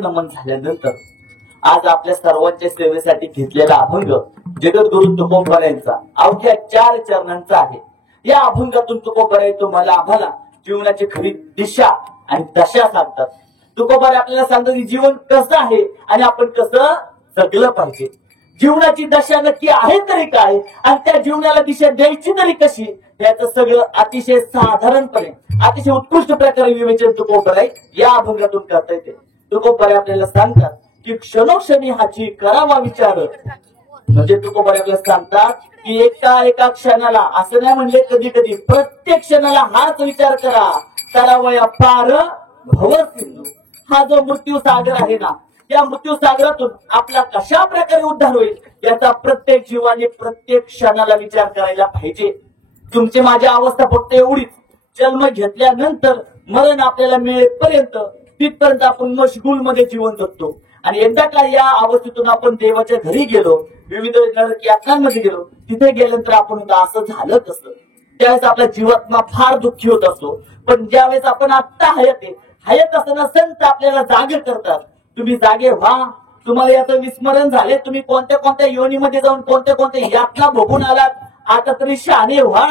नमन झाल्यानंतर आज आपल्या सर्वांच्या सेवेसाठी घेतलेला अभंग जगद्गुरु तुकोबराय यांचा अवघ्या 4 चरणांचा आहे. या अभंगातून तुकोबराय तुम्हाला आम्हाला जीवनाची खरी दिशा आणि दशा सांगतात. तुकोबराय आपल्याला सांगतात की जीवन कसं आहे आणि आपण कसं जगलं पाहिजे. जीवनाची दशा नक्की आहे तरी काय आणि त्या जीवनाला दिशा द्यायची तरी कशी, याचं सगळं अतिशय साधारणपणे अतिशय उत्कृष्ट प्रकारे विवेचन तुकोबराय या अभंगातून करता येते. तुकोबराय आपल्याला सांगतात की क्षणोक्षणी हाची करावा विचार. म्हणजे तुकोबराय आपल्याला सांगतात की एका क्षणाला असं नाही म्हणजे कधी कधी प्रत्येक क्षणाला हाच विचार करावया पार भवसिंधू. हा जो मृत्यू सागर आहे ना, या मृत्यू सागरातून आपला कशा प्रकारे उद्धार होईल याचा प्रत्येक जीवाने प्रत्येक क्षणाला विचार करायला पाहिजे. तुमची माझी अवस्था फक्त एवढीच, जन्म घेतल्यानंतर मरण आपल्याला मिळेपर्यंत तिथपर्यंत आपण मशगुल मध्ये जीवन जगतो. आणि एकदा का या अवस्थेतून आपण देवाच्या घरी गेलो, विविध नरक यातनांमध्ये गेलो, तिथे गेल्यानंतर आपण असं झालं कसं, त्यावेळेस आपला जीवात्मा फार दुःखी होत असतो. पण ज्यावेळेस आपण आत्ता हयत असताना संत आपल्याला जागे करतात. तुम्ही जागे व्हा, तुम्हाला याचं विस्मरण झाले, तुम्ही कोणत्या कोणत्या योनीमध्ये जाऊन कोणत्या कोणत्या यातना भोगून आलात, आता तरी शहाणे व्हा.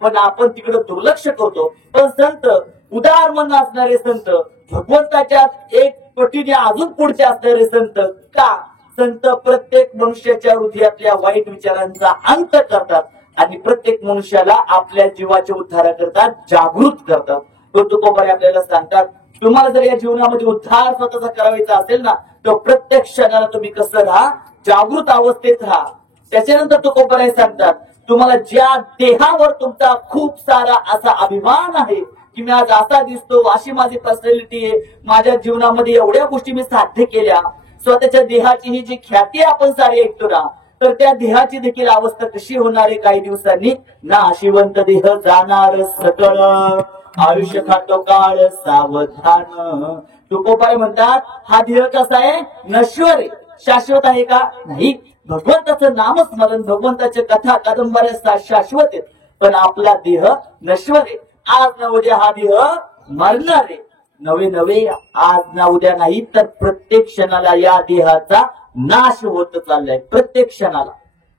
पण आपण तिकडे दुर्लक्ष करतो. पण संत उदार मन असणारे संत, भगवंताच्या एक पटीने अजून पुढचे असणारे संत, का संत प्रत्येक मनुष्याच्या हृदयातल्या वाईट विचारांचा अंत करतात आणि प्रत्येक मनुष्याला आपल्या जीवाच्या उद्धाराकरता जागृत करतात. तो तुकोबराय आपल्याला सांगतात तुम्हाला जर या जीवनामध्ये उद्धार स्वतःचा करायचा असेल ना, तर प्रत्येक क्षणाला तुम्ही कसं राहा, जागृत अवस्थेत राहा. त्याच्यानंतर तुकोबराय सांगतात तुम्हाला ज्या देहावर तुमचा खूप सारा असा अभिमान आहे की मी आज असा दिसतो, अशी माझी पर्सनॅलिटी आहे, माझ्या जीवनामध्ये एवढ्या गोष्टी मी साध्य केल्या, स्वतःच्या देहाची ही जी ख्याती आपण सारी ऐकतो ना, तर त्या देहाची देखील अवस्था कशी होणार आहे काही दिवसांनी. नाशिवंत देह जाणार सकळ, आयुष्य खातो काळ सावधान. तुकोबराय म्हणतात हा देह कसा आहे, नश्वर आहे. शाश्वत आहे का, नाही. भगवंताचं नामस्मरण, भगवंताच्या कथा कादंबऱ्या शाश्वत आहेत, पण आपला देह नश्वर आहे. आज ना उद्या हा देह मरणार आहे. नवे आज ना उद्या नाही तर प्रत्येक क्षणाला या देहाचा नाश होत चाललाय. प्रत्येक क्षणाला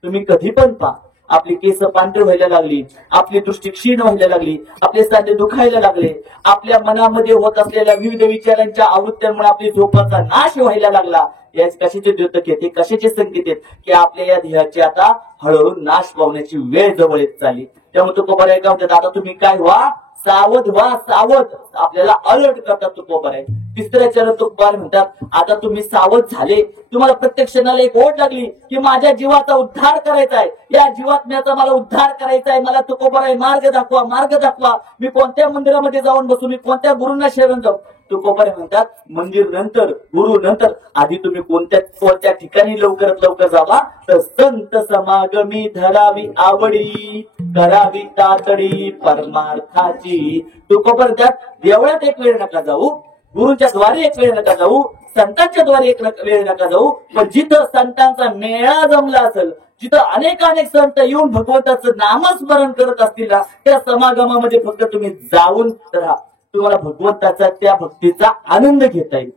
तुम्ही कधी पण पहा, आपली केस पांढरी व्हायला लागली, आपली दृष्टी क्षीण व्हायला लागली, आपले सांधे दुखायला लागले, आपल्या मनामध्ये होत असलेल्या विविध विचारांच्या आवृत्त्यांमुळे आपली झोपाचा नाश व्हायला लागला. या कशाचे द्योतक येते, कशाचे संकेत आहेत की आपल्या या देहाची आता हळूहळू नाश पावण्याची वेळ जवळ येत चालली. त्यामुळे तुकोबराय काय म्हणतात, आता तुम्ही काय व्हा, सावध व्हा, सावध. आपल्याला अलर्ट करतात तुकोबराय. तिसऱ्या चरणात तुकोबराय म्हणतात आता तुम्ही सावध झाले, तुम्हाला प्रत्येक क्षणाला एक ओढ लागली की माझ्या जीवाचा उद्धार करायचा आहे, या जीवात्म्याचा मला उद्धार करायचा आहे. मला तुकोबराय मार्ग दाखवा, मार्ग दाखवा. मी कोणत्या मंदिरामध्ये जाऊन बसू, मी कोणत्या गुरूंना शरण जाऊ. तुकोबराय म्हणतात मंदिर नंतर, गुरु नंतर, आधी तुम्ही कोणत्या ठिकाणी लवकरात लवकर जावा, तर संत समागमी धरावी आवडी, करावी तातडी परमार्थाची. तुकोबराय म्हणतात देवळात एक वेळ नका जाऊ, गुरूंच्या द्वारे एक वेळ नका जाऊ, संतांच्या द्वारे एक वेळ नका जाऊ, पण जिथं संतांचा मेळा जमला असेल, जिथं अनेक संत येऊन भगवंताचं नामस्मरण करत असतील ना, त्या समागमामध्ये फक्त तुम्ही जाऊन राहा. तुम्हाला भगवंताचा त्या भक्तीचा आनंद घेता येईल.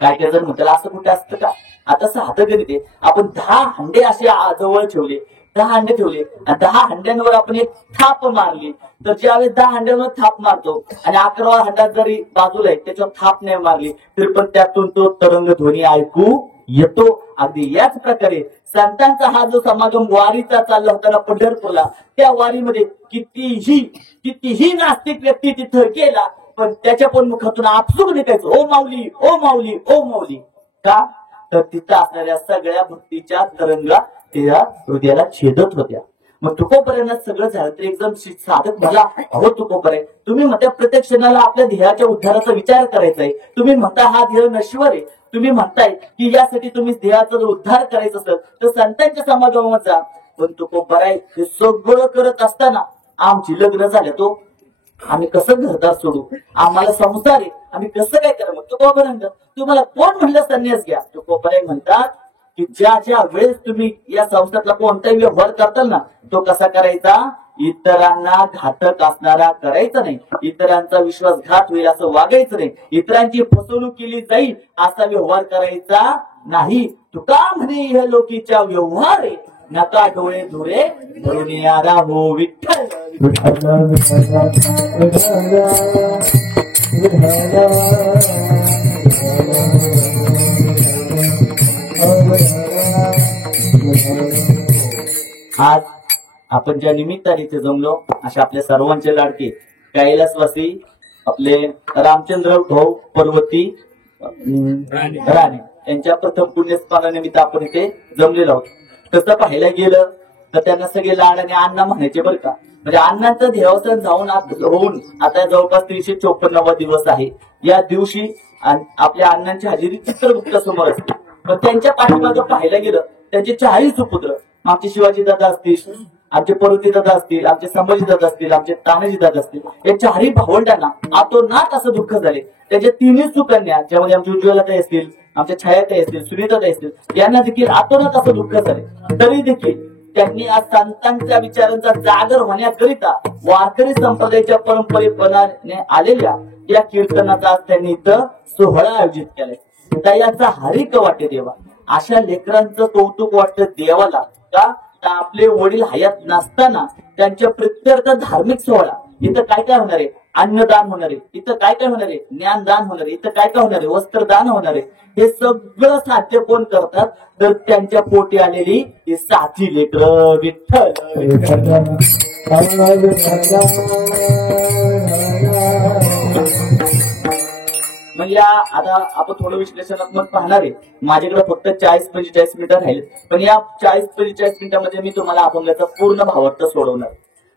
काय जण म्हणतात असं कुठे असतं का, आता साधं गणित आहे. आपण 10 हंडे असे जवळ ठेवले, 10 हंडे ठेवले आणि 10 हंड्यांवर आपण एक थाप मारली, तर ज्यावेळेस 10 हंड्यांवर थाप मारतो आणि 11वा हंडा जरी बाजूला आहे त्याच्यावर थाप नाही मारली तरी पण त्यातून तो तरंग ध्वनी ऐकू येतो. अगदी याच प्रकारे संतांचा हा जो समागम वारीचा चालला होता ना पंढरपूरला, त्या वारीमध्ये कितीही नास्तिक व्यक्ती तिथं गेला, पण त्याच्या पण मुखातून आपसूक निघायचं ओ माऊली, ओ माऊली, ओ माऊली. का तर तिथं असणाऱ्या सगळ्या भक्तीच्या तरंगा त्या हृदयाला छेदत होत्या. मग तुकोबरायांना सगळं झालं तर एकदम साधक मला, अहो तुकोबराय तुम्ही म्हणता प्रत्येक क्षणाला आपल्या देहाच्या उद्धाराचा विचार करायचा आहे, तुम्ही म्हणता हा देह नश्वर आहे, तुम्ही म्हणताय की यासाठी तुम्ही देहाचा जर उद्धार करायचा असेल तर संतांच्या समागमात जा. पण तुकोबराय हे सगळं करत असताना आमची लग्न झालं, तो आम्ही कसं घरदार सोडू, आम्हाला संसार आहे, आम्ही कसं काय करा. मग तुकोबराय म्हणतात तुम्हाला कोण म्हणलं संन्यास घ्या. तुकोबराय म्हणतात की ज्या वेळेस तुम्ही या संसारातला कोणताही व्यवहार करताल ना, तो कसा करायचा, इतरांना घातक असणारा करायचं नाही, इतरांचा विश्वासघात होईल असं वागायचं नाही, इतरांची फसवणूक केली जाईल असा व्यवहार करायचा नाही. तुका म्हणे हे लोकीच्या व्यवहार नका डोळे धुरे भरून यारा हो विठ्ठल. आज आपण ज्या निमित्ताने इथे जमलो अशा आपल्या सर्वांचे लाडके कैलासवासी आपले रामचंद्र भाऊ पर्वती राणे यांच्या प्रथम पुण्यस्मरणानिमित्त आपण इथे जमलेलो आहोत. तसं पाहायला गेलं तर त्यांना सगळे लाड आणि अण्णा म्हणायचे बरं का. म्हणजे अण्णांचं देवासन जाऊन होऊन आता जवळपास 354 दिवस आहे. या दिवशी आपल्या अण्णांची हजेरी चित्रगुप्त समोर असते. पण त्यांच्या पाठीमागं पाहायला गेलं त्यांचे 40 सुपुत्र, आमचे शिवाजी दादा असतील, आमचे पर्वती दादा असतील, आमचे संभाजी दादा असतील, आमचे तानाजी दादा असतील, या 4ही भावंडांना आतोनात असं दुःख झाले. त्याच्या 3 सुकन्या ज्यामध्ये आमची उज्ज्वलाताई असतील, आमच्या छायाताई असतील, सुनीताताई असतील, यांना देखील आतोनात असं दुःख झाले. तरी देखील त्यांनी आज संतांच्या विचारांचा जागर होण्याकरिता वारकरी संप्रदायाच्या परंपरेप्रमाणे आलेल्या या कीर्तनाचा आज त्यांनी इथं सोहळा आयोजित केलाय. दयाचा हरिक वाटे देवा. अशा लेकरांचं कौतुक वाटतं देवाला का आपले वडील हयात नसताना त्यांच्या प्रत्यर्थ धार्मिक सोहळा इथं काय काय होणार आहे, अन्नदान होणार आहे, इथं काय काय होणार आहे, ज्ञानदान होणार आहे, इथं काय काय होणार आहे, वस्त्रदान होणार आहे. हे सगळं साध्य कोण करतात तर त्यांच्या पोटी आलेली ही 7 लेकरं विठ्ठल. म्हणजे आता आपण थोडं विश्लेषणात्मक पाहणार आहे. माझ्याकडे फक्त 40-45 मिनिटं राहिले, पण या 40-45 मिनिटांमध्ये मी तुम्हाला अभंगाचा पूर्ण भावार्थ सोडवणार.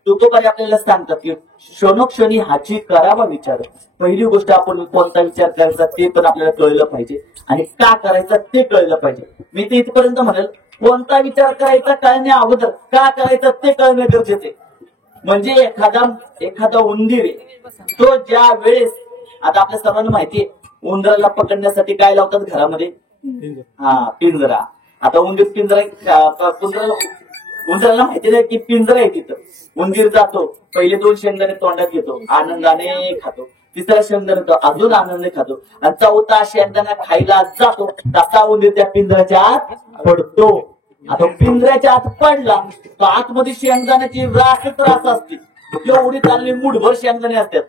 तुकोबारी आपल्याला सांगतात की क्षणोक्षणी हाची करावा विचार. पहिली गोष्ट आपण कोणता विचार करायचा ते पण आपल्याला कळलं पाहिजे आणि का करायचा ते कळलं पाहिजे. मी ते इथपर्यंत म्हणेल कोणता विचार करायचा कळण्या अगोदर का करायचं ते कळणे गरजेचे. म्हणजे एखादा उंदीर आहे तो ज्या वेळेस, आता आपल्या सर्वांना माहितीये उंदराला पकडण्यासाठी काय लावतात घरामध्ये, पिंजरा. आता उंदराला माहिती नाही की पिंजरा आहे तिथं. उंदीर जातो, पहिले 2 शेंगदाणे तोंडात घेतो, आनंदाने खातो, तिसरा शेंगदाणे अजून आनंदाने खातो, आणि 4था शेंगदाणा खायला जातो तसा उंदीर त्या पिंजऱ्याच्या आत पडतो. आता पिंजऱ्याच्या आत पडला तर आतमध्ये शेंगदाण्याची रास असते, एवढी चांगली मुठभर शेंगदाणे असतात.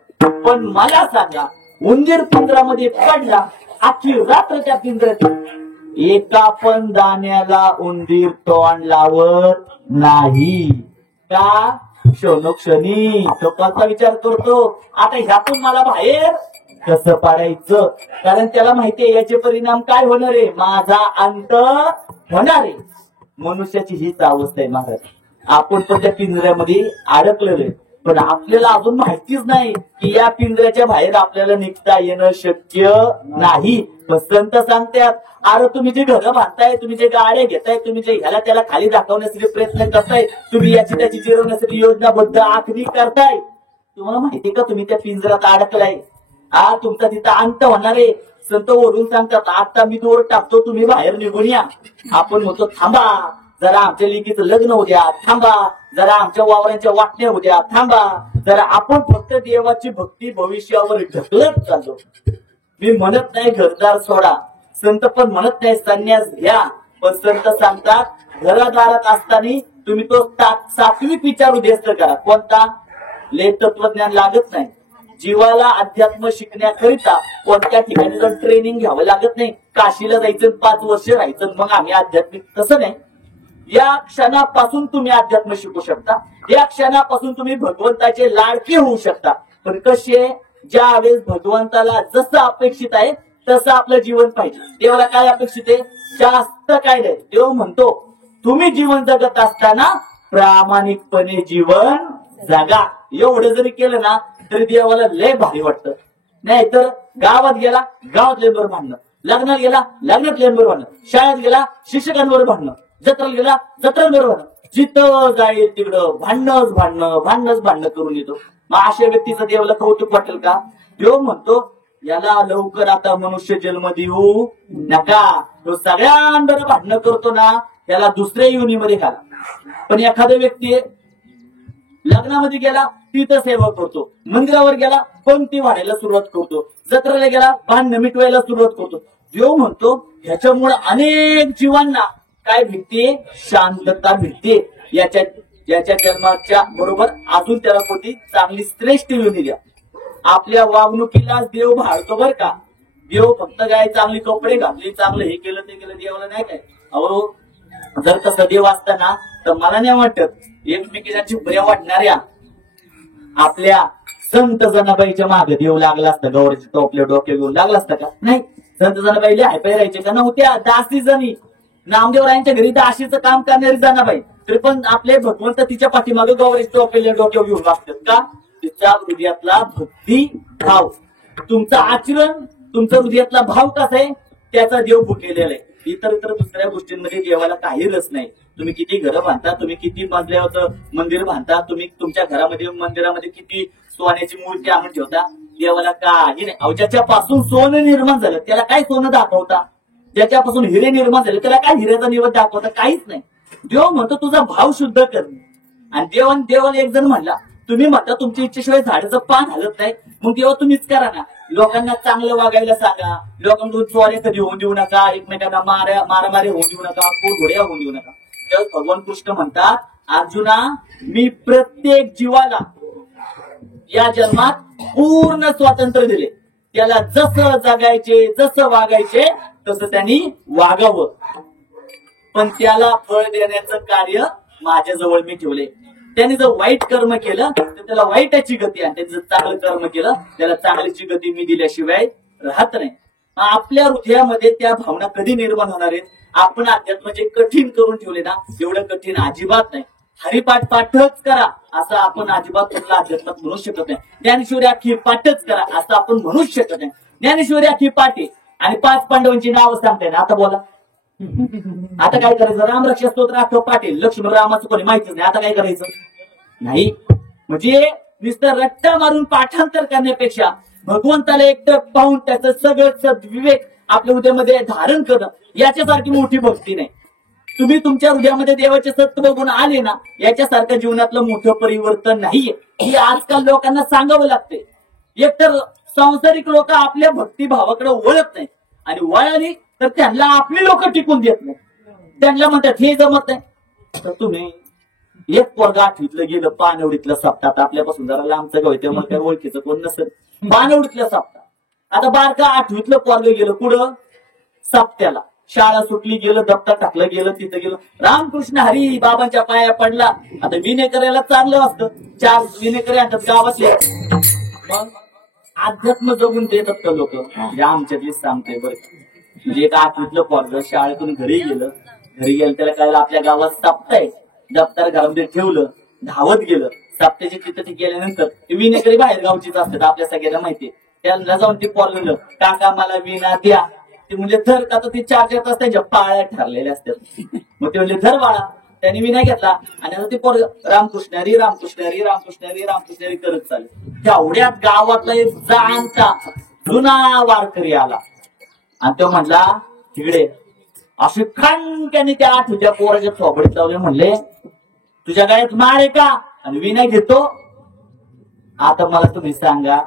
पण मला सांगा उंदीर पिंजरामध्ये पडला, अख्खी रात्र त्या पिंजऱ्यात एका पण दाण्याला उंदीर तोंड लावत नाही. का? क्षणोक्षणी शोकाचा विचार करतो. आता ह्यातून मला बाहेर कसं पाडायचं, कारण त्याला माहितीये याचे परिणाम काय होणार आहे, माझा अंत होणार आहे. मनुष्याची हीच अवस्था आहे महाराज. आपण पण त्या पिंजऱ्यामध्ये अडकलेलो आहे, पण आपल्याला अजून माहितीच नाही की या पिंजऱ्याच्या बाहेर आपल्याला निघता येणं शक्य नाही. पण संत सांगतात अरे तुम्ही जे घरं बांधताय, तुम्ही जे गाड्या घेताय, तुम्ही जे ह्याला त्याला खाली दाखवण्यासाठी प्रयत्न करताय, तुम्ही याची त्याची जिरवण्यासाठी योजनाबद्ध आखणी करताय, तुम्हाला माहिती का तुम्ही त्या पिंजऱ्यात अडकलाय. तुमचा तिथं अंत होणार आहे. संत ओढून सांगतात आता मी दोर टाकतो, तुम्ही बाहेर निघून या. आपण म्हणतो थांबा जरा, आमच्या लेकीचं लग्न होऊ द्या, थांबा जरा, आमच्या वावरांच्या वाटण्या होऊ द्या, थांबा जरा. आपण फक्त देवाची भक्ती भविष्यावर ढकलत चाललो. मी म्हणत नाही घरदार सोडा, संत पण म्हणत नाही संन्यास घ्या, पण संत सांगतात घरादारात असताना तुम्ही तो 7वी विचार उद्देश करा. कोणता? लय तत्वज्ञान लागत नाही. जीवाला अध्यात्म शिकण्याकरिता कोणत्या ठिकाणी जाऊन ट्रेनिंग घ्यावं लागत नाही. काशीला जायचं 5 वर्ष राहायचं मग आम्ही आध्यात्मिक, तसं नाही. या क्षणापासून तुम्ही अध्यात्म शिकू शकता, या क्षणापासून तुम्ही भगवंताचे लाडके होऊ शकता. पण कसे? ज्या वेळेस भगवंताला जसं अपेक्षित आहे तसं आपलं जीवन पाहिजे. देवाला काय अपेक्षित आहे? जास्त काय नाही. देव म्हणतो तुम्ही जीवन जगत असताना प्रामाणिकपणे जीवन जगा. एवढं जरी केलं ना तरी देवाला लय भारी वाटतं. नाही तर गावात गेला गावात लेंबर भांडणं, लग्नात गेला लग्नात लेंबर भांडणं, शाळेत गेला शिक्षकांवर भांडणं, जत्रेला गेला जत्रेवर भांडणं, जिथं जाईल तिकडं भांडणच करून येतो. मग अशा व्यक्तीचं देवाला कौतुक वाटेल का? देव म्हणतो याला लवकर आता मनुष्य जन्म देऊ नका. तो सगळ्यांबरोबर भांडणं करतो ना, याला दुसऱ्या योनीमध्ये घाला. पण एखादा व्यक्ती लग्नामध्ये गेला तिथं सेवा करतो, मंदिरावर गेला पंक्ती वाढायला सुरुवात करतो, जत्रेला गेला भांडण मिटवायला सुरुवात करतो. देव म्हणतो ह्याच्यामुळे अनेक जीवांना काय भेटते? शांतता भेटते. याच्या जन्माच्या बरोबर अजून त्याला कोणती चांगली श्रेष्ठ योनी द्या. आपल्या वागणुकीला देव भाळतो बर का. देव फक्त काय चांगली कपडे घातले, चांगलं हे केलं ते केलं देवाला नाही काय. अहो जर तसं देव असताना तर मला नाही वाटत एकमेकीच्या चिपऱ्या वाटणाऱ्या आपल्या संत जनाबाईच्या मागे देव लागला असता, गौरीच्या टोपल्या डोक्या घेऊन लागला असता का? नाही. संत जनाबाई हायपाय राहायचे का नव्हत्या? दासी जणी नामदेवरायांच्या घरी दाशीचं काम करणारी जनाबाई, तरी पण आपले भगवंत तिच्या पाठीमागे गौरीच्या टोपल्या डोक्या घेऊन वागतात का? तिच्या हृदयातला भक्ती भाव, तुमचं आचरण, तुमचा हृदयातला भाव कसा आहे त्याचा देव फुटलेला आहे. इतर दुसऱ्या गोष्टींमध्ये देवाला काही रस नाही. तुम्ही किती घरं बांधता, तुम्ही किती मजल्याचं मंदिर बांधता, तुम्ही तुमच्या घरामध्ये मंदिरामध्ये किती सोन्याची मूर्ती आणून ठेवता, देवाला काही नाही. अहो ज्याच्यापासून सोनं निर्माण झालं त्याला काय सोनं दाखवता? ज्याच्यापासून हिरे निर्माण झाले त्याला काय हिऱ्याचा निवड दाखवता? काहीच नाही. देव म्हणतो तुझा भाव शुद्ध कर. आणि देवाला एक जण म्हणला, तुम्ही म्हणता तुमच्या इच्छेशिवाय झाडाचं पान हलत नाही, मग देवा तुम्हीच करा ना. लोकांना चांगलं वागायला सांगा, लोकांकडून चोऱ्या कधी होऊन देऊ नका, एकमेकांना मारामारी होऊन देऊ नका, घोड्या होऊन देऊ नका. तर भगवान कृष्ण म्हणतात, अर्जुना मी प्रत्येक जीवाला या जन्मात पूर्ण स्वातंत्र्य दिले. त्याला जसं जगायचे, जसं वागायचे तसं त्यांनी वागावं, पण त्याला फळ देण्याचं कार्य माझ्याजवळ मी ठेवले. त्याने जर वाईट कर्म केलं तर त्याला वाईटाची गती, आणि त्याने जर चांगलं कर्म केलं त्याला चांगल्याची गती मी दिल्याशिवाय राहत नाही. आपल्या हृदयामध्ये त्या भावना कधी निर्माण होणार आहेत? आपण अध्यात्म जे कठीण करून ठेवले ना, एवढं कठीण अजिबात नाही. हरिपाठ पाठच करा असं आपण अजिबात कुठला अध्यात्मात म्हणू शकत नाही. ज्ञानेश्वरी अख्खी पाठच करा असं आपण म्हणूच शकत नाही. ज्ञानेश्वरी अख्खी पाठ आहे आणि 5 पांडवांची नावं सांगताय ना. आता बोला, आता काय करायचं? रामरक्षा स्तोत्र अख्खं पाटील, लक्ष्मण रामाचं कोणी माहितीच नाही. आता काय करायचं? नाही. म्हणजे नुसतं रट्टा मारून पाठांतर करण्यापेक्षा भगवंताला एकटक पाहून त्याचं सगळं सद्विवेक आपल्या हृदयामध्ये धारण करणं याच्यासारखी मोठी भक्ती नाही. तुम्ही तुमच्या हृदयामध्ये देवाचे सत्य बघून आले ना, याच्यासारखं जीवनातलं मोठं परिवर्तन नाहीये. हे आजकाल लोकांना सांगावं लागते. एकतर सांसारिक लोक आपल्या भक्तिभावाकडे वळत नाही, आणि वळाली तर त्यांना आपली लोक टिकून देत नाही. त्यांना म्हणतात हे जमत नाही. तर तुम्ही एक पोरगा 8वीतलं गेलं पानवडीतलं सप्ताहात, आपल्यापासून जरा लांबचं गाव त्यामुळे काही ओळखीचं कोण नसेल, पानवडीतल्या सप्ताह. आता बारका 8वीतलं पोरग गेलं कुठं? सप्त्याला. शाळा सुटली, गेलं दप्तर टाकलं, गेलं तिथं गेलं, रामकृष्ण हरी बाबांच्या पाया पडला. आता विनय करायला चांगलं असतं, 4 विनेकरी आणतात गावातले. मग अध्यात्म जगून देतात का लोक? म्हणजे आमच्यातली सांगते बरं. म्हणजे एक 8वीतलं पोरग शाळेतून घरी गेलं त्याला कळलं आपल्या गावात सप्ताह आहे. दप्तर घरामध्ये ठेवलं, धावत गेलं. सप्त्याची तिथं गेल्यानंतर विनेकरी बाहेर गावचीच असतात, आपल्या सगळ्यांना माहितीये. त्यांना जाऊन ते पोरगलं, काका मला विना द्या. ते म्हणजे धर, का तर ते 4-4 तास त्यांच्या पाळ्या ठरलेल्या असतात. मग ते म्हणजे धर बाळा. त्यांनी विना घेतला आणि आता ते पोरग रामकृष्ण हरी रामकृष्ण हरी रामकृष्ण हरी रामकृष्ण हरी करत चालले. तेवढ्यात गावातला एक जाणता जुना वारकरी आला आणि तो म्हटला तिकडे अशी खणक्याने त्या 8वीच्या पोराच्या थोबडीत लावले. म्हणले तुझ्या गळ्यात माळ आहे का? आणि विना घेतो. आता मला तुम्ही सांगा,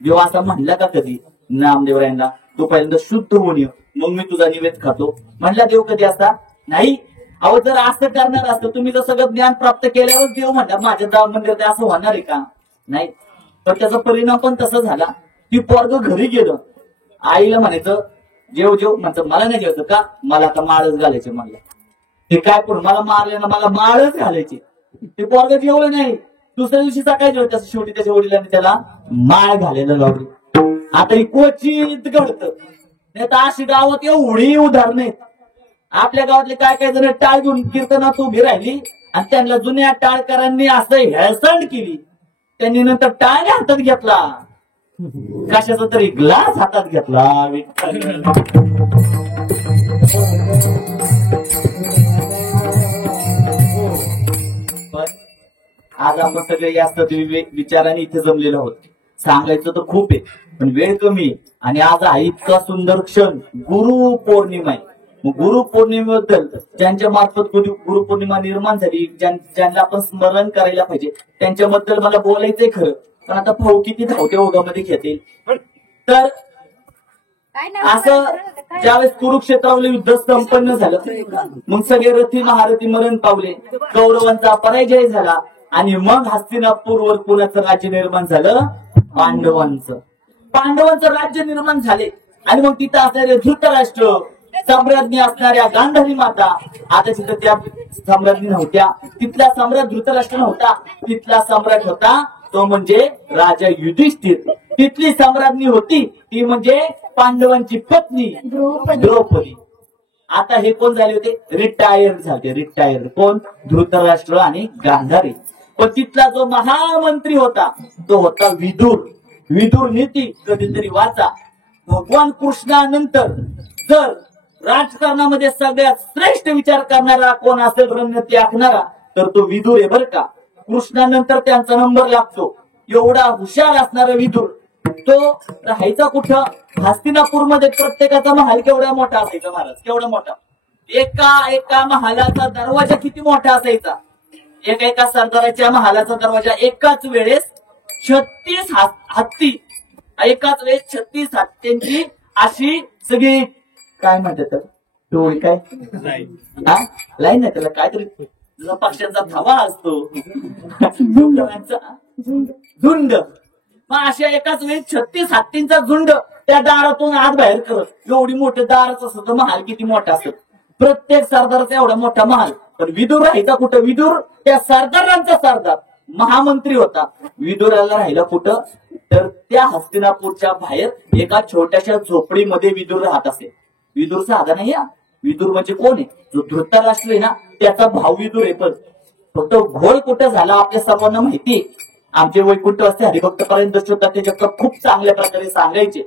देव असा म्हणला का कधी नामदेवरायांना तू पहिल्यांदा शुद्ध होऊन ये, मग मी तुझा निवेद खातो? म्हणला देव कधी असा? नाही. अहो जर असं करणार असतं, तुम्ही जर सगळं ज्ञान प्राप्त केल्यावर देव म्हणला माझ्या जाऊन मंदिर असं होणार आहे का? नाही. तर त्याचा परिणाम पण तसा झाला की पोरग घरी गेलं, आईला म्हणायचं जेव म्हणतं मला नाही जेवतं का? मला आता माळच घालायचे. म्हणलं ते काय करून मला मारले ना, मला माळच घालायची. ते पोरग जेवलं नाही. दुसऱ्या दिवशी सकाळी जेवत, शेवटी त्याच्या वडिलांनी त्याला माळ घालायला लावली. आता ही क्वचित घडतं, नाही तर अशी गावात एवढी उदाहरणं आहेत. आपल्या गावातले काय जण टाळ घेऊन कीर्तनात उभी राहिली आणि त्यांना जुन्या टाळकरांनी असं हेळसांड केली. त्यांनी नंतर टाळ हातात घेतला, कशाचा तरी ग्लास हातात घेतला. आज आपण सगळे जास्त विचाराने इथे जमलेलो आहोत. सांगायचं तर खूप आहे पण वेळ कमी आहे. आणि आज हा इतका सुंदर क्षण गुरु पौर्णिमा आहे. मग गुरुपौर्णिमेबद्दल ज्यांच्या मार्फत गुरुपौर्णिमा निर्माण झाली, ज्यांना आपण स्मरण करायला पाहिजे त्यांच्याबद्दल मला बोलायचंय खरं, पण आता भाऊ किती धावत्या ओघामध्ये घेतील. तर असं ज्यावेळेस कुरुक्षेत्रावरील युद्ध संपन्न झालं, मग सगळे रथी महारथी मरण पावले, कौरवांचा पराजय झाला आणि मग हस्तिनापूरवर कुणाचं राज्य निर्माण झालं? पांडवांचं राज्य निर्माण झाले. आणि मग तिथं असणारे धृतराष्ट्र, सम्राज्ञी असणाऱ्या गांधारी माता, आता तिथं त्या सम्राज्ञी नव्हत्या, तिथला सम्राट धृतराष्ट्र नव्हता, तिथला सम्राट होता तो म्हणजे राजा युधिष्ठिर. तिथली सम्राज्ञी होती ती म्हणजे पांडवांची पत्नी द्रौपदी. आता हे कोण झाले होते? रिटायर झाले. रिटायर कोण? धृतराष्ट्र आणि गांधारी. पण तिथला जो महामंत्री होता तो होता विदुर. विदुर नीती कधीतरी वाचा. भगवान कृष्णानंतर जर राजकारणामध्ये सगळ्यात श्रेष्ठ विचार करणारा कोण असेल, रणनीती आखणारा, तर तो विदुर आहे बरं का. कृष्णानंतर त्यांचा नंबर लागतो. एवढा हुशार असणारा विदुर. तो राहायचा कुठं? हस्तिनापूरमध्ये. प्रत्येकाचा महाल केवढा मोठा असायचा महाराज? केवढा मोठा? एका महालाचा दरवाजा किती मोठा असायचा? एका सरदाराच्या महालाचा दरवाजा एकाच वेळेस 36 हत्ती, एकाच वेळेस 36 हत्तींची अशी सगळी काय म्हणतात टोळी, काय लाईन नाही त्याला, काहीतरी पक्ष्यांचा थवा असतो, झुंड. मग अशा एकाच वेळी 36 हत्तींचा झुंड त्या दारातून आत बाहेर करत. एवढी मोठे दारच असत, महाल किती मोठा असत. प्रत्येक सरदाराचा एवढा मोठा महाल. पण विदुर राहायचा कुठं? विदुर त्या सरदारांचा सरदार, महामंत्री होता. विदुराला राहिला कुठं? तर त्या हस्तिनापूरच्या बाहेर एका छोट्याशा झोपडीमध्ये विदुर राहत असे. विदुर साधा नाही हा. विदुर म्हणजे कोण आहे? जो धृतराष्ट्र आहे ना त्याचा भाऊ विदुर आहे. पण फक्त घोळ कुठं झाला आपल्या सर्वांना माहिती. आमचे वैकुंठ असते हरिभक्त पर्यंत त्याच्या खूप चांगल्या प्रकारे सांगायचे.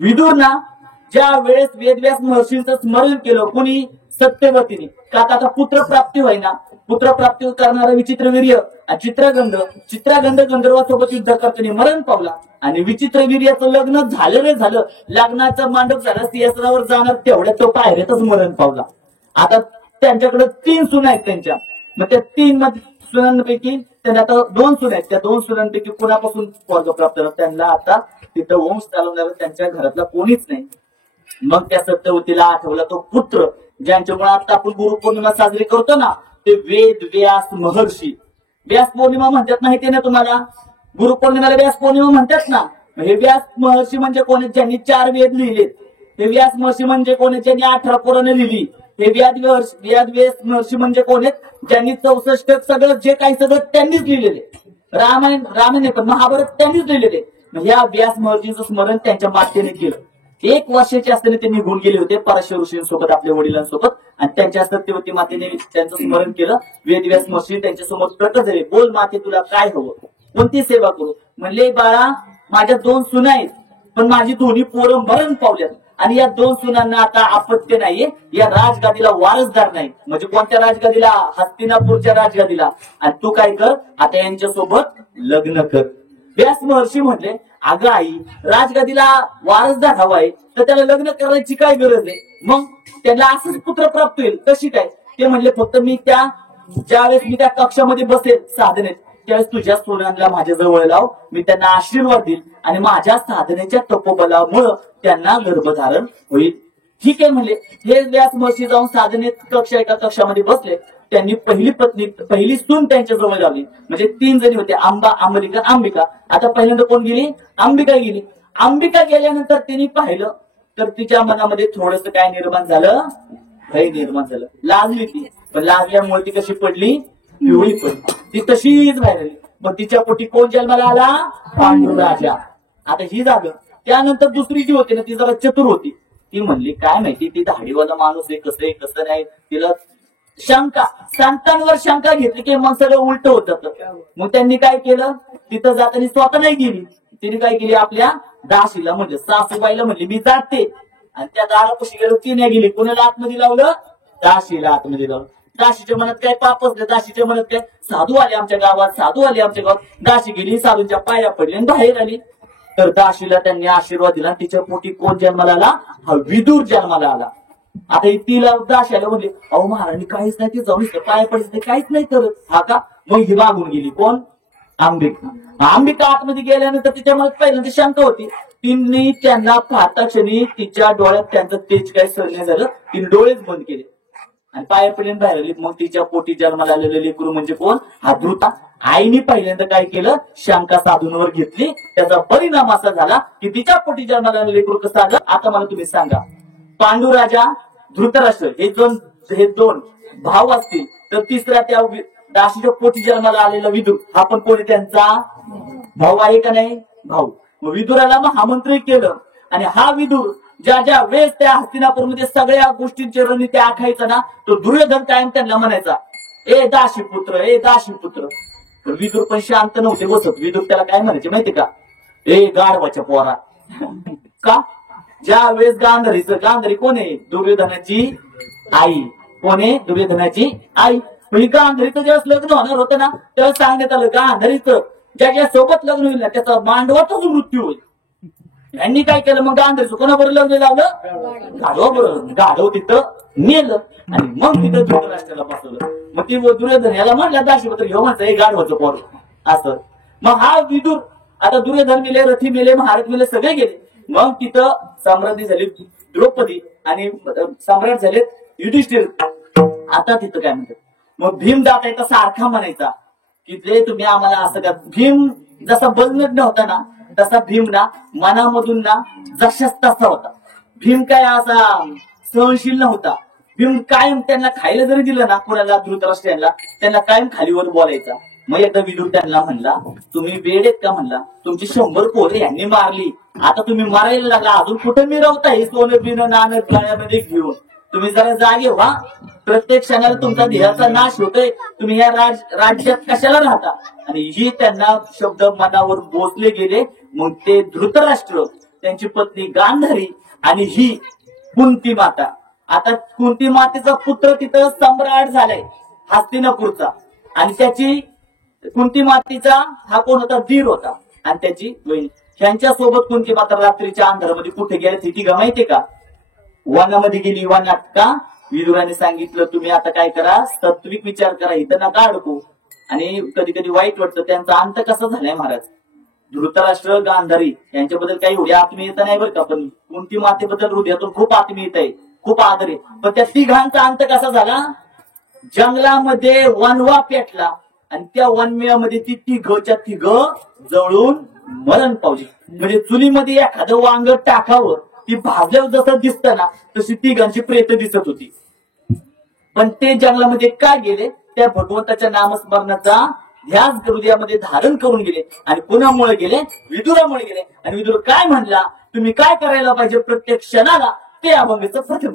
विदुर ना ज्या वेळेस वेदव्यास महर्षींचं स्मरण केलं कोणी? सत्यवतीने. का आता पुत्रप्राप्ती व्हायना, पुत्रप्राप्ती करणारा विचित्रवीर्य चित्रागंध गंधर्वासोबत युद्ध करताना मरण पावला. आणि विचित्रवीर्याचं लग्न झालं रे झालं, लग्नाचं मांडप झालं, सिंहासनावर जाणार तेवढ्या तो पायऱ्यातच मरण पावला. आता त्यांच्याकडे 3 सुना आहेत त्यांच्या. मग त्या 3 सुनांपैकी त्यांना आता 2 सुना आहेत. त्या 2 सुनांपैकी कुणापासून स्वर्ग प्राप्त झाला? त्यांना आता तिथं वंश चालवणारा त्यांच्या घरातला कोणीच नाही. मग त्या सत्यवतीला आठवला तो पुत्र ज्यांच्यामुळे आता आपण गुरुपौर्णिमा साजरी करतो ना, ते वेद व्यास महर्षी. व्यास पौर्णिमा म्हणतात माहिती ना तुम्हाला? गुरुपौर्णिमेला व्यास पौर्णिमा म्हणतात ना. हे व्यास महर्षी म्हणजे कोण? ज्यांनी 4 वेद लिहिलेत. हे व्यास महर्षी म्हणजे कोण? ज्यांनी 18 पुराणे लिहिली. हे व्यास महर्षी म्हणजे कोण आहेत? ज्यांनी 64 सगळं जे काही सगळं त्यांनीच लिहिलेले. रामायण पण महाभारत त्यांनीच लिहिलेले. ह्या व्यास महर्षींचं स्मरण त्यांच्या मातेने केलं. 1 वर्षाचे असताना ते निघून गेले होते पराशर ऋषींसोबत, आपल्या वडिलांसोबत. आणि त्यांच्या सत्यवती मातेने त्यांचं स्मरण केलं. वेदव्यास महर्षी त्यांच्यासमोर प्रकट झाले. बोल माते, तुला काय हवं? कोणती सेवा करू? म्हणले, बाळा माझ्या 2 सुना आहेत, पण माझी दोन्ही पोरं मरण पावल्यात. आणि या 2 सुनांना आता अपत्य नाहीये, या राजगादीला वारसदार नाही. म्हणजे कोणत्या राजगादीला? हस्तिनापूरच्या राजगादीला. आणि तू काय कर, आता यांच्यासोबत लग्न कर. व्यास महर्षी म्हटले, अगं आई, राजगादीला वारसदार हवाय तर त्याला लग्न करायची काय गरज आहे? मग त्याला असंच पुत्र प्राप्त होईल. कशी काय? ते म्हणले, फक्त मी ज्यावेळेस मी त्या कक्षामध्ये बसेल साधनेत, त्यावेळेस तुझ्या सोनांना माझ्या जवळ लाव. मी त्यांना आशीर्वाद देईल आणि माझ्या साधनेच्या तपोबलामुळं त्यांना गर्भधारण होईल. ठीक आहे म्हणले. हे व्यास महर्षी जाऊन साधनेत एका कक्षामध्ये बसले. त्यांनी पहिली सून त्यांच्या जवळ लावली. म्हणजे 3 जणी होते, अंबिका. आता पहिल्यांदा कोण गेली? अंबिका गेली. अंबिका गेल्यानंतर तिने पाहिलं तर तिच्या मनामध्ये थोडस काय निर्माण झालं? भय निर्माण झालं. लाजली ती. पण लाजल्यामुळे ती कशी पडली? पिवळी पडली. ती तशीच बाहेर आली. मग तिच्या पोटी कोण जन्माला आला? पांडुराजा. आता ही झालं. त्यानंतर दुसरी जी होती ना ती जरा चतुर होती. ती म्हणली, काय माहिती ती धाडीवाला माणूस आहे, कसं आहे कसं नाही. तिला शंका, संतांवर शंका घेतली की मग सगळं उलट होत जातं. मग त्यांनी काय केलं? तिथं जाताना स्वतः नाही गेली. तिने काय केली? आपल्या दासीला म्हणजे सासूबाईला म्हणली, मी जाते. आणि त्या दारापाशी गेलो, ती नाही गेली. कोणाला आतमध्ये लावलं? दासीला आतमध्ये लावलं. दाशीच्या मनात काय पाप असलं? दाशीच्या मनात काय? साधू आले आमच्या गावात. दाशी गेली, साधूंच्या पाया पडली आणि बाहेर आली. तर दाशीला त्यांनी आशीर्वाद दिला. तिच्या पोटी कोण जन्माला आला? हा विदुर जन्माला आला. आता तिला दाशाला म्हणले अहो महाराणी काहीच नाही ते जाऊन पाय पडत काहीच नाही करत. हा का? मग ही मागून गेली. कोण? अंबिका. अंबिका आतमध्ये गेल्यानंतर तिच्या मला पहिल्यांदा शंका होती. तिने त्यांना पाहता क्षणी तिच्या डोळ्यात त्यांचं तेज काय सहन झालं. तिने डोळेच बंद केले आणि पाया पडले बाहेर आली. मग तिच्या पोटी जन्माला आलेले लेकरू म्हणजे कोण? हा धृता. आईने पहिल्यांदा काय केलं? शंका साधूंवर घेतली. त्याचा परिणाम असा झाला की तिच्या पोटी जन्माला आलेले लेकरू कसं आलं. आता मला तुम्ही सांगा, पांडुराजा धृतराष्ट्र हे दोन भाऊ असतील तर तिसऱ्या त्या दाशीच्या पोटी जन्माला आलेला विदुर हा पण कोणी त्यांचा भाऊ आहे का नाही? भाऊ. मग विदुराला मग आमंत्रित केलं आणि हा विदुर ज्या ज्या वेळेस त्या हस्तिनापूरमध्ये सगळ्या गोष्टींचे रणनीती आखायचा ना तो दुर्योधन कायम त्यांना म्हणायचा ए दाशी पुत्र, ए दाशी पुत्र. तर विदुर पण शांत नव्हते बसत. विदुर त्याला काय म्हणायचे माहिती का? ए गाढवाच्या पोरा. का? ज्या वेळेस गांधारी कोण आहे? दुर्योधनाची आई. कोण आहे? दुर्योधनाची आई. म्हणजे गांधारीचं ज्यावेळेस लग्न होणार होतं ना तेव्हा सांगण्यात आलं गांधारीचं ज्या ज्या सोबत लग्न होईल ना त्याचा मांडवाचाच मृत्यू होईल. यांनी काय केलं? मग गांधारीचं कोणाबरोबर लग्न लावलं? गाढवाबरोबर. गाढव तिथं नेलं आणि मग तिथं धृतराष्ट्राला बसवलं. मग ती दुर्योधन याला म्हणला दाशीपत्र घेऊ म्हणतं हे गाढवाचं पोर असं. मग हा विदुर आता दुर्योधन मेले, रथी मेले, महारथ मेले, सगळे गेले. मग तिथं सम्राज्ञी झाली द्रौपदी आणि सम्राट झाले युधिष्ठिर. आता तिथं काय म्हणतात? मग भीम जाता सारखा म्हणायचा की जे तुम्ही आम्हाला असं का. भीम जसा बलनग्न होता ना तसा भीम ना मनामधून ना जशाच तसा होता. भीम काय असा सहनशील नव्हता. भीम कायम त्यांना खायला जरी दिलं ना कोणाला धृतराष्ट्रांना त्यांना कायम खालीवर बोलायचा. मग एकदा विदुर त्यांना म्हणला तुम्ही वेडेत का? म्हणला तुमची 100 पोरं यांनी मारली, आता तुम्ही मारायला लागला, अजून कुठे मिरवता हे सोनं बिनं नाणं गळ्यामध्ये घेऊन. तुम्ही जरा जागे व्हा. प्रत्येक क्षणाला तुमचा ध्येयाचा नाश होतोय. तुम्ही या राज्यात कशाला राहता? आणि ही त्यांना शब्द मनावर बोचले गेले. मग ते धृतराष्ट्र, त्यांची पत्नी गांधारी आणि ही कुंती माता. आता कुंती मातेचा पुत्र तिथं सम्राट झालाय हस्तिनापूरचा आणि त्याची कुंती मातेचा हा कोण होता? धीर होता आणि त्याची बहीण. ह्यांच्या सोबत कुंती माता रात्रीच्या अंधारामध्ये कुठे गेल्या ती का माहितीये का? वनामध्ये गेली. वनात का? विदुराने सांगितलं तुम्ही आता काय करा, सात्विक विचार करा, इथं नका अडकू. आणि कधी कधी वाईट वाटतं त्यांचा अंत कसा झालाय महाराज. धृतराष्ट्र, गांधारी यांच्याबद्दल काही एवढी आत्मीयता नाही बरं का, पण कुंती मातेबद्दल हृदयातून खूप आत्मीयता आहे, खूप आदर आहे. पण त्या तिघांचा अंत कसा झाला? जंगलामध्ये वनवा पेटला आणि त्या वनव्यामध्ये ती तिघच्या तिघ जळून मरण पावली. म्हणजे चुलीमध्ये एखादं वांग टाकावं ती भाजल्यावर जसं दिसतं ना तशी तिघांची प्रेत दिसत होती. पण ते जंगलामध्ये का गेले? त्या भगवंताच्या नामस्मरणाचा ध्यास हृदयामध्ये धारण करून गेले. आणि कुणामुळे गेले? विदुरामुळे गेले. आणि विदुर काय म्हणला? तुम्ही काय करायला पाहिजे प्रत्येक क्षणाला? ते अभंगाचं प्रथम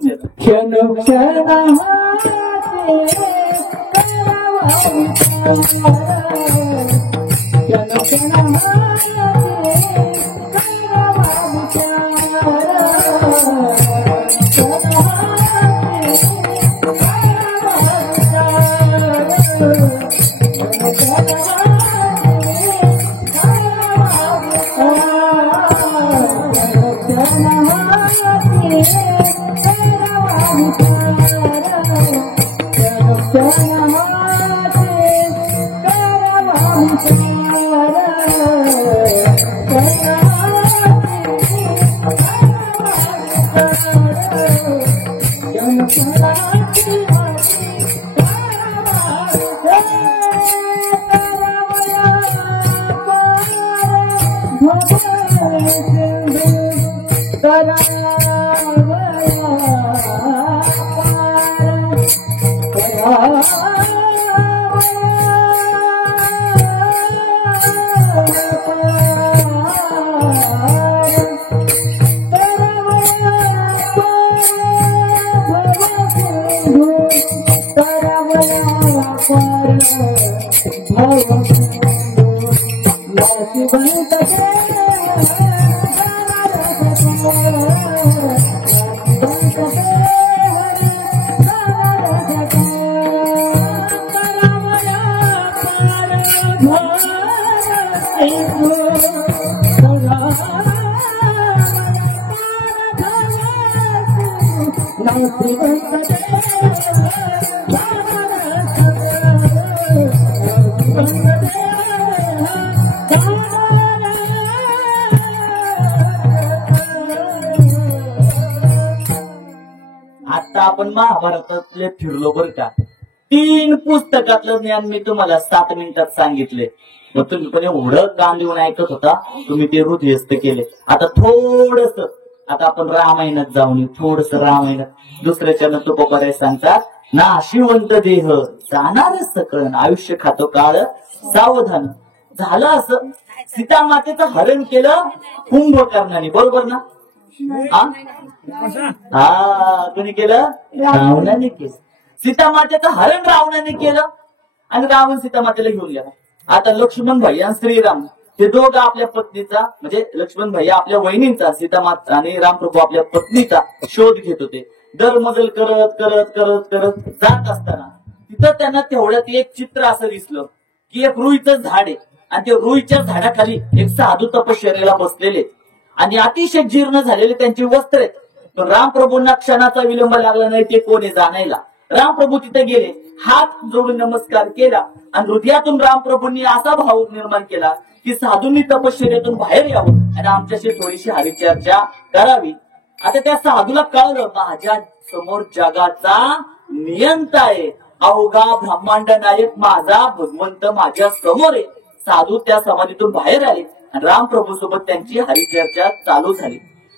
आता आपण महाभारतातले फिरलो बरं का. 3 पुस्तकातलं ज्ञान मी तुम्हाला 7 मिनिटात सांगितले. मग तुम्ही पण एवढं कान देऊन ऐकत होता, तुम्ही ते हृदयस्थ केले. आता थोडस आता आपण रामायणात जाऊन येऊ. थोडस रामायणात दुसऱ्या चरण तुकोबाराय सांगतात, नाशिवंत देह जाणार सकळण, आयुष्य खातो काळ सावधान. झालं असं, सीता मातेचं हरण केलं कुंभकर्णाने, बरोबर ना? हा कोणी केलं? रावणाने केलं. सीता मातेचं हरण रावणाने केलं आणि रावण सीता मातेला घेऊन गेला. आता लक्ष्मण भाई आणि श्रीराम हे दोघं आपल्या पत्नीचा, म्हणजे लक्ष्मण भाई आपल्या वहिनींचा, सीता माता आणि रामप्रभू आपल्या पत्नीचा शोध घेत होते. दरमजल करत करत करत करत जात असताना तिथं त्यांना तेवढ्यात एक चित्र असं दिसलं की एक रुईचं झाड आहे आणि ते रुईच्या झाडाखाली एक साधू तपश्चर्याला बसलेले आणि अतिशय जीर्ण झालेले त्यांची वस्त्र आहेत. पण रामप्रभूंना क्षणाचा विलंब लागला नाही ते कोणी जाणायला. रामप्रभू तिथे गेले, हात जोडून नमस्कार केला आणि हृदयातून रामप्रभूंनी असा भाव निर्माण केला की साधूंनी तपश्चर्यातून बाहेर यावं आणि आमच्याशी थोडीशी हरिचर्चा करावी. आता त्या साधूला कळलं, माझ्या समोर जगाचा नियंता आहे, अवघा ब्रह्मांड नायक माझा भगवंत माझ्या समोर आहे. साधू त्या समाधीतून बाहेर आले आणि रामप्रभू सोबत त्यांची हरिचर्चा चालू झाली.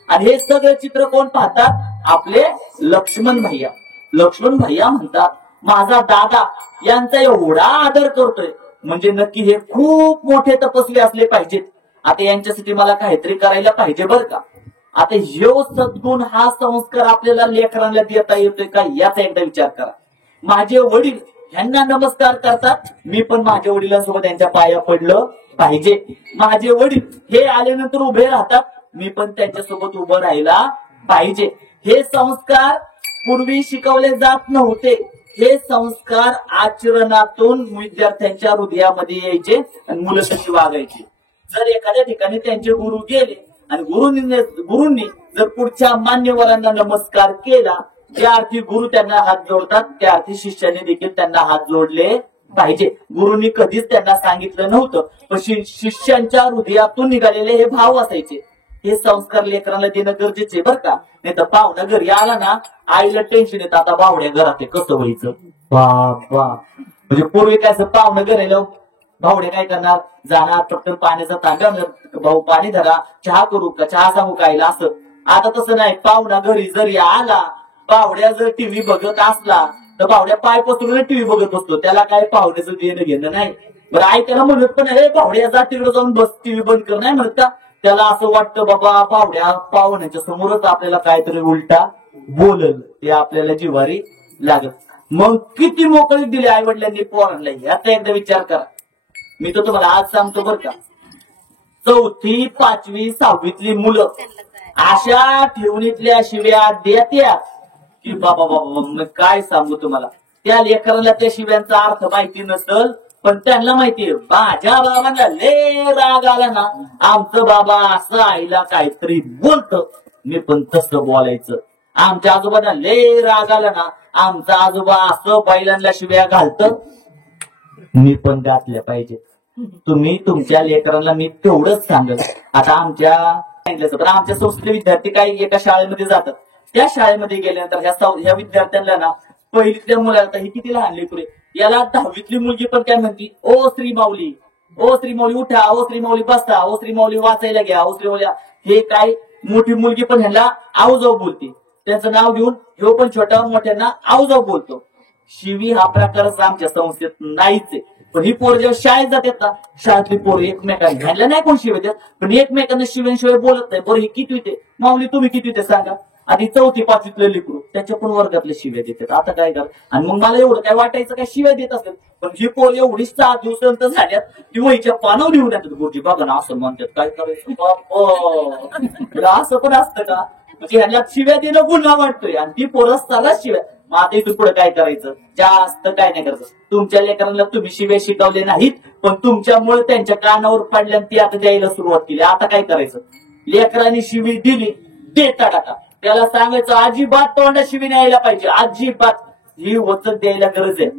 आणि हे सगळं चित्र कोण पाहतात? आपले लक्ष्मण भैया. लक्ष्मण भैया म्हणतात, माझा दादा यांचा एवढा आदर करतोय म्हणजे नक्की हे खूप मोठे तपस्वी असले पाहिजेत. आता यांच्यासाठी मला काहीतरी करायला पाहिजे बरं का. आता ह्यो सद्गुण हा संस्कार आपल्याला लेकरांना देता येतोय का याचा एकदा विचार करा. माझे वडील ह्यांना नमस्कार करतात, मी पण माझ्या वडिलांसोबत त्यांच्या पाया पडलं पाहिजे. माझे वडील हे आल्यानंतर उभे राहतात, मी पण त्यांच्यासोबत उभं राहायला पाहिजे. हे संस्कार पूर्वी शिकवले जात नव्हते. हे संस्कार आचरणातून विद्यार्थ्यांच्या हृदयामध्ये यायचे आणि मुलं तशी वागायची. जर एखाद्या ठिकाणी त्यांचे गुरु गेले आणि गुरूंनी जर पुढच्या मान्यवरांना नमस्कार केला, ज्या अर्थी गुरु त्यांना हात जोडतात त्या अर्थी शिष्याने देखील त्यांना हात जोडले पाहिजे. गुरूंनी कधीच त्यांना सांगितलं नव्हतं, पण शिष्यांच्या हृदयातून निघालेले हे भाव असायचे. हे संस्कार लेकरांना देणं गरजेचे बरं का. नाही तर पाहुणा घरी आला ना, आईला टेन्शन येतं, आता बावड्या घरात आहे कसं व्हायचं. बाबा म्हणजे पूर्वी काय पाहुणं घरी लावून भावडे काय करणार, जाणार फक्त पाण्याचा तांब्या, भाऊ पाणी धरा, चहा करू का, चहा सांगू कायला, असं. आता तसं नाही, पाहुणा घरी जरी आला, बावड्या जर टीव्ही बघत असला तर बावड्या पाय पसरून टीव्ही बघत असतो, त्याला काय पाहुण्याचं देणं घेणं नाही. बरं आई त्याला म्हणत पण हे बावड्या जा तिकडे जाऊन बस, टीव्ही बंद कर, नाही म्हणत का. त्याला असं वाटतं बाबा बावड्या पाहुण्याच्या समोरच आपल्याला काहीतरी उलटा बोलल, ते आपल्याला जिव्हारी लागत. मग किती मोकळी दिली आई वडिलांनी पोरांना याचा एकदा विचार करा. मी तर तुम्हाला आज सांगतो बरं का, 4थी 5वी 6वीतली मुलं अशा ठेवणीतल्या शिव्या देत्यात की बाबा बाबा काय सांगू तुम्हाला. त्या लेकरांना त्या शिव्यांचा अर्थ माहिती नसल, पण त्यांना माहितीये माझ्या बाबांना लय राग आला ना, आमचं बाबा असं आईला काहीतरी बोलतं, मी पण तसं बोलायचं. आमच्या आजोबांना लय राग आला ना, आमचा आजोबा असं बैलांना शिव्या घालतं, मी पण घातल्या पाहिजे. तुम्ही तुमच्या लेकरांना मी तेवढंच सांगत. आता आमच्या संस्थेतले विद्यार्थी काही एका शाळेमध्ये जातात, त्या शाळेमध्ये गेल्यानंतर ह्या विद्यार्थ्यांना ना, पहिलीतल्या मुलाला, ही किती लहान लेकरू आहे, याला 10वीतली मुलगी पण काय म्हणती, ओ श्री माऊली, ओ श्री माऊली उठा, ओ श्री माऊली बसता, ओ श्री माऊली वाचायला घ्या, ओ श्री माऊली. हे काय मोठी मुलगी पण ह्यांना आऊजाऊ बोलते, त्यांचं नाव घेऊन ह्यो पण छोट्या मोठ्यांना आऊजाऊ बोलतो. शिवी हा प्रकारच आमच्या संस्थेत नाहीच आहे. पण ही पोरं जेव्हा शाळेत जातात ना, शाळेतली पोरं एकमेकांना घ्यायला नाही कोण शिवे देत, पण एकमेकांना शिव्यांशिवाय बोलत नाही. बरं ही किती ते माऊली तुम्ही किती ते सांगा. आधी 4थी 5वीतले लेकरू त्याच्या पण वर्गातले शिव्या देतात. आता काय कर, आणि मग मला एवढं काय वाटायचं काय शिव्या देत असेल, पण ही पोर एवढी 7 दिवसांत झाल्यात ती वहीच्या पानावर लिहून येतात, गुरुजी बघा ना असं म्हणतात, काय करायचं असं पण असतं का. म्हणजे ह्यांना शिव्या देणं गुन्हा वाटतोय आणि ती पोरं असताना शिव्या. मग आता इथून पुढे काय करायचं, जास्त काय नाही करायचं. तुमच्या लेकरांना तुम्ही शिव्या शिकवले नाहीत, पण तुमच्यामुळे त्यांच्या कानावर पडल्या ती आता द्यायला सुरुवात केली. आता काय करायचं, लेकरांनी शिवी दिली देता टाका, त्याला सांगायचं अजिबात तोंडाशिवी न्यायला पाहिजे, अजिबात ही वचन द्यायला गरज आहे.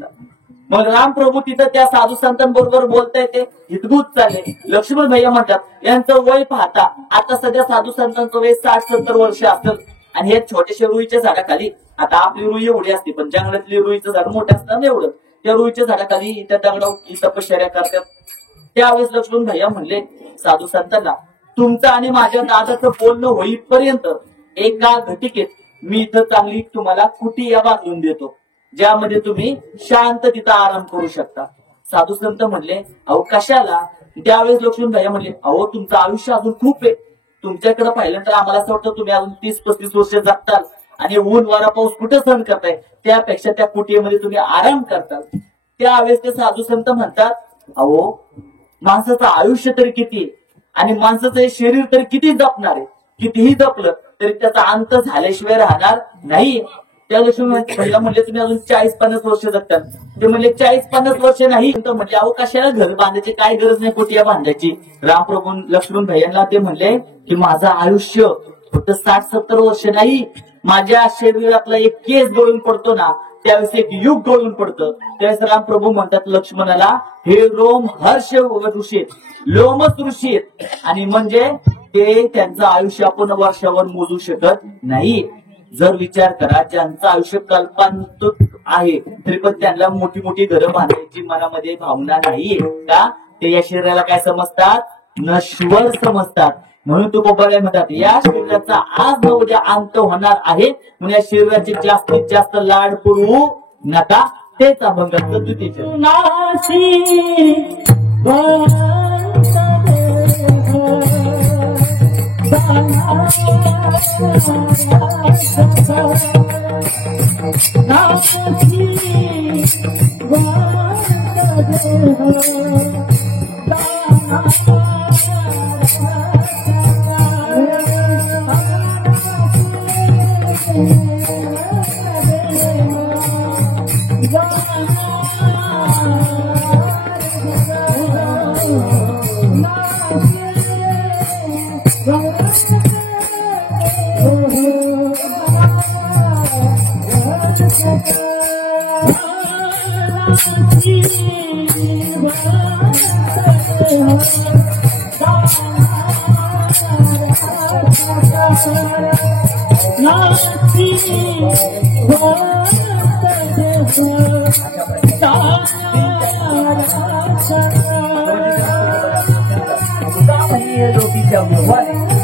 मग रामप्रभू तिथं त्या साधू संतांबरोबर बोलताय ते हितगुज चालले. लक्ष्मण भैया म्हणतात यांचं वय पाहता आता सध्या साधू संतांचं वय 60-70 वर्ष असेल आणि हे छोट्याशा रुईच्या झाडाखाली, आता आपली रुई एवढी असते पण जंगलातली रुईचं झाड मोठं असतं एवढं, त्या रुईच्या झाडाखाली त्या दगडावर तपश्चर्या करतात. त्यावेळेस लक्ष्मण भैया म्हणले साधू संतांना तुमचं आणि माझ्या दादाचं बोलणं होईपर्यंत एका घटिकेत मी इथं चांगली तुम्हाला कुटिया बांधून देतो ज्यामध्ये तुम्ही शांत तिथं आराम करू शकता. साधू संत म्हणले अहो कशाला? त्यावेळेस लक्ष्मण भैया म्हणले अहो तुमचं आयुष्य अजून खूप आहे, तुमच्याकडे पाहिल्यानंतर आम्हाला असं वाटतं तुम्ही अजून 30-35 वर्ष जगताल आणि ऊन वारा पाऊस कुठं सहन करताय, त्यापेक्षा त्या कुटियेमध्ये तुम्ही आराम करताल. त्यावेळेस ते साधू संत म्हणतात अहो माणसाचं आयुष्य तरी किती आणि माणसाचं हे शरीर तरी किती जपणार आहे, कितीही जपलं तरी त्याचा अंत झाल्याशिवाय राहणार नाही. त्या दिवशी पहिला म्हणले तुम्ही अजून 40-50 वर्ष जगतात, ते म्हणले 40-50 वर्ष नाही. म्हणजे अहो कशाला घर बांधायची, काय गरज नाही कुटिया बांधायची. रामप्रभू लक्ष्मण भैयांना ते म्हणले की माझं आयुष्य फक्त 60-70 वर्ष नाही, माझ्या शरीरातला एक केस गळून पडतो ना त्यावेळेस एक युग गळून पडतं. त्यावेळेस रामप्रभू म्हणतात लक्ष्मणाला हे रोम हर्ष ऋषी लोमस ऋषी आणि म्हणजे ते त्यांचं आयुष्य आपण वर्षावर मोजू शकत नाही. जर विचार करा ज्यांचं आयुष्य कल्पांत आहे तरी पण त्यांना मोठी मोठी घरं बांधायची मनामध्ये भावना नाहीये का? ते या शरीराला काय समजतात? नश्वर समजतात. म्हणून तू काय म्हणतात या शरीराचा आज न उद्या अंत होणार आहे म्हणून या शरीराचे जास्तीत जास्त लाड पुरवू नका. तेच अभंगाचं द्वितीय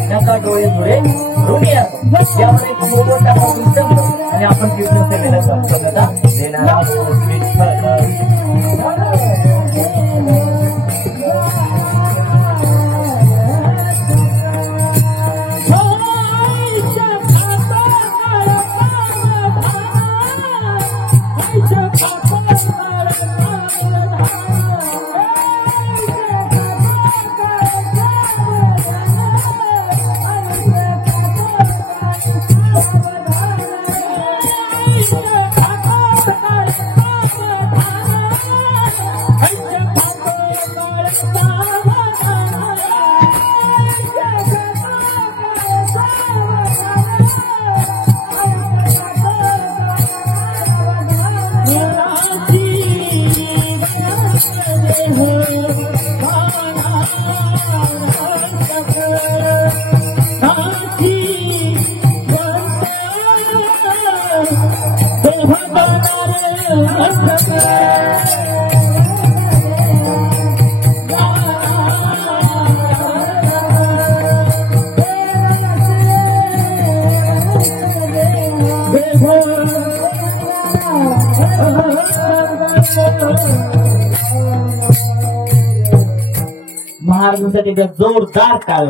नका डोळे धुळे ऋणी असो यावर एक मोठा आणि आपण कीर्तन सेवेला संपन्नता देणारा महाराजांसाठी जोरदार टाळ.